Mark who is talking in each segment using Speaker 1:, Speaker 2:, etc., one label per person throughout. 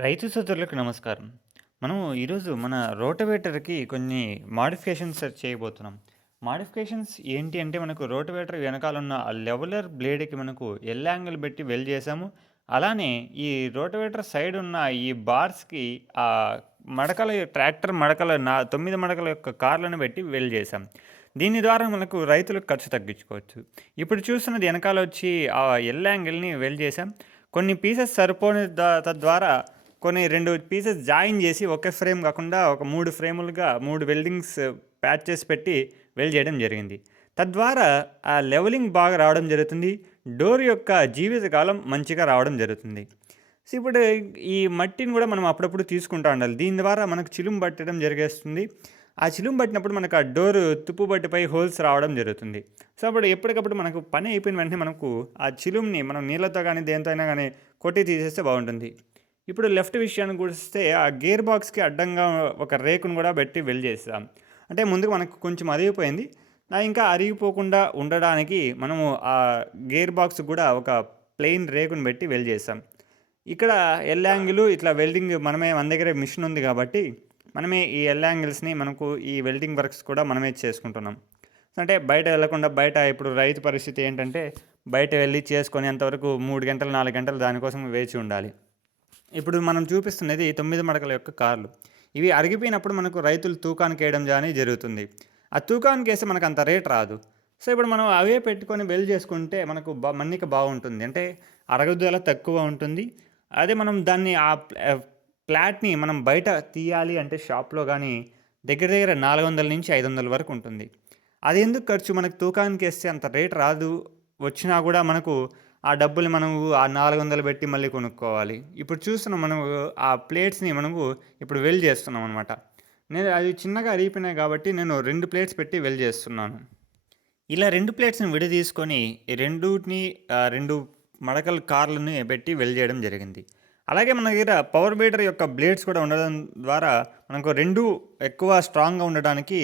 Speaker 1: రైతు సోదరులకు నమస్కారం. మనము ఈరోజు మన రోటవేటర్‌కి కొన్ని మాడిఫికేషన్స్ చేయబోతున్నాం. మాడిఫికేషన్స్ ఏంటి అంటే మనకు రోటవేటర్ వెనకాలున్న ఆ లెవెలర్ బ్లేడ్‌కి మనకు ఎల్ యాంగిల్ పెట్టి వెల్ చేసాము. అలానే ఈ రోటవేటర్ సైడ్ ఉన్న ఈ బార్స్‌కి ఆ మడకల ట్రాక్టర్ మడకల నా తొమ్మిది మడకల యొక్క కార్లను పెట్టి వెల్ చేసాం. దీని ద్వారా మనకు రైతులకు ఖర్చు తగ్గించుకోవచ్చు. ఇప్పుడు చూస్తున్నది వెనకాల వచ్చి ఆ ఎల్ యాంగిల్‌ని వెల్ చేసాం. కొన్ని పీసెస్ సరిపోని తద్వారా కొన్ని రెండు పీసెస్ జాయిన్ చేసి ఒకే ఫ్రేమ్ కాకుండా ఒక మూడు ఫ్రేములుగా మూడు వెల్డింగ్స్ ప్యాచెస్ పెట్టి వెల్డ్ చేయడం జరిగింది. తద్వారా ఆ లెవెలింగ్ బాగా రావడం జరుగుతుంది. డోర్ యొక్క జీవితకాలం మంచిగా రావడం జరుగుతుంది. సో, ఇప్పుడు ఈ మట్టిని కూడా మనం అప్పుడప్పుడు తీసుకుంటా ఉండాలి. దీని ద్వారా మనకు చిలుము పట్టడం జరిగేస్తుంది. ఆ చిలుము పట్టినప్పుడు మనకు ఆ డోర్ తుప్పు బట్టిపై హోల్స్ రావడం జరుగుతుంది. సో, అప్పుడు ఎప్పటికప్పుడు మనకు పని అయిపోయిన వెంటనే మనకు ఆ చిలుముని మనం నీళ్ళతో కానీ దేనితో అయినా కానీ కొట్టి తీసేస్తే బాగుంటుంది. ఇప్పుడు లెఫ్ట్ విషయానికి వస్తే ఆ గేర్ బాక్స్‌కి అడ్డంగా ఒక రేకును కూడా పెట్టి వెల్ చేస్తాం అంటే ముందుగా మనకు కొంచెం అరిగిపోయింది. నా ఇంకా అరిగిపోకుండా ఉండడానికి మనము ఆ గేర్ బాక్స్ కూడా ఒక ప్లెయిన్ రేకును పెట్టి వెల్ చేస్తాం ఇక్కడ ఎల్ యాంగిల్ ఇట్లా వెల్డింగ్ మనమే మన దగ్గరే మిషన్ ఉంది కాబట్టి మనమే ఈ ఎల్ యాంగిల్స్‌ని మనకు ఈ వెల్డింగ్ వర్క్స్ కూడా మనమే చేసుకుంటున్నాం. అంటే బయట వెళ్ళకుండా బయట ఇప్పుడు రైతు పరిస్థితి ఏంటంటే బయట వెళ్ళి చేసుకొని అంతవరకు మూడు గంటలు, నాలుగు గంటలు దానికోసం వేచి ఉండాలి. ఇప్పుడు మనం చూపిస్తున్నది తొమ్మిది మడకల యొక్క కార్లు. ఇవి అరిగిపోయినప్పుడు మనకు రైతులు తూకానికి వేయడం కానీ జరుగుతుంది. ఆ తూకానికి వేస్తే మనకు అంత రేట్ రాదు. సో, ఇప్పుడు మనం అవే పెట్టుకొని వెల్ చేసుకుంటే మనకు బా మన్నిక బాగుంటుంది. అంటే అరుగుదల తక్కువ ఉంటుంది. అదే మనం దాన్ని ఆ ఆహ్, ఫ్లాట్‌ని మనం బయట తీయాలి అంటే షాప్‌లో కానీ దగ్గర దగ్గర 400-500 వరకు ఉంటుంది. అది ఎందుకు ఖర్చు మనకు తూకానికి వేస్తే అంత రేట్ రాదు. వచ్చినా కూడా మనకు ఆ డబ్బులు మనము ఆ 400 పెట్టి మళ్ళీ కొనుక్కోవాలి. ఇప్పుడు చూస్తున్నాం మనము ఆ ప్లేట్స్‌ని మనము ఇప్పుడు వెల్ చేస్తున్నాం అనమాట. నేను అవి చిన్నగా అరిగిపోయినాయి కాబట్టి నేను రెండు ప్లేట్స్ పెట్టి వెల్ చేస్తున్నాను. ఇలా రెండు ప్లేట్స్‌ని విడదీసుకొని ఈ రెండూటిని ఆహ్, 2 మడకల కార్లని పెట్టి వెల్ చేయడం జరిగింది. అలాగే మన దగ్గర పవర్ బీటర్ యొక్క బ్లేడ్స్ కూడా ఉండడం ద్వారా మనకు రెండు ఎక్కువ స్ట్రాంగ్‌గా ఉండడానికి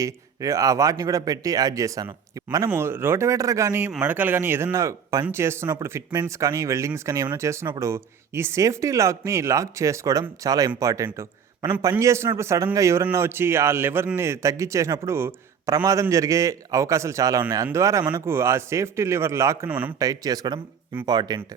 Speaker 1: ఆ వాటిని కూడా పెట్టి యాడ్ చేశాను. మనము రోటవేటర్ కానీ మడకలు కానీ ఏదన్నా పని చేస్తున్నప్పుడు ఫిట్మెంట్స్ కానీ, వెల్డింగ్స్ కానీ ఏమైనా చేస్తున్నప్పుడు ఈ సేఫ్టీ లాక్‌ని లాక్ చేసుకోవడం చాలా ఇంపార్టెంట్. మనం పని చేస్తున్నప్పుడు సడన్గా ఎవరన్నా వచ్చి ఆ లివర్‌ని తగ్గించేసినప్పుడు ప్రమాదం జరిగే అవకాశాలు చాలా ఉన్నాయి. అందువల్ల మనకు ఆ సేఫ్టీ లివర్ లాక్‌ను మనం టైట్ చేసుకోవడం ఇంపార్టెంట్.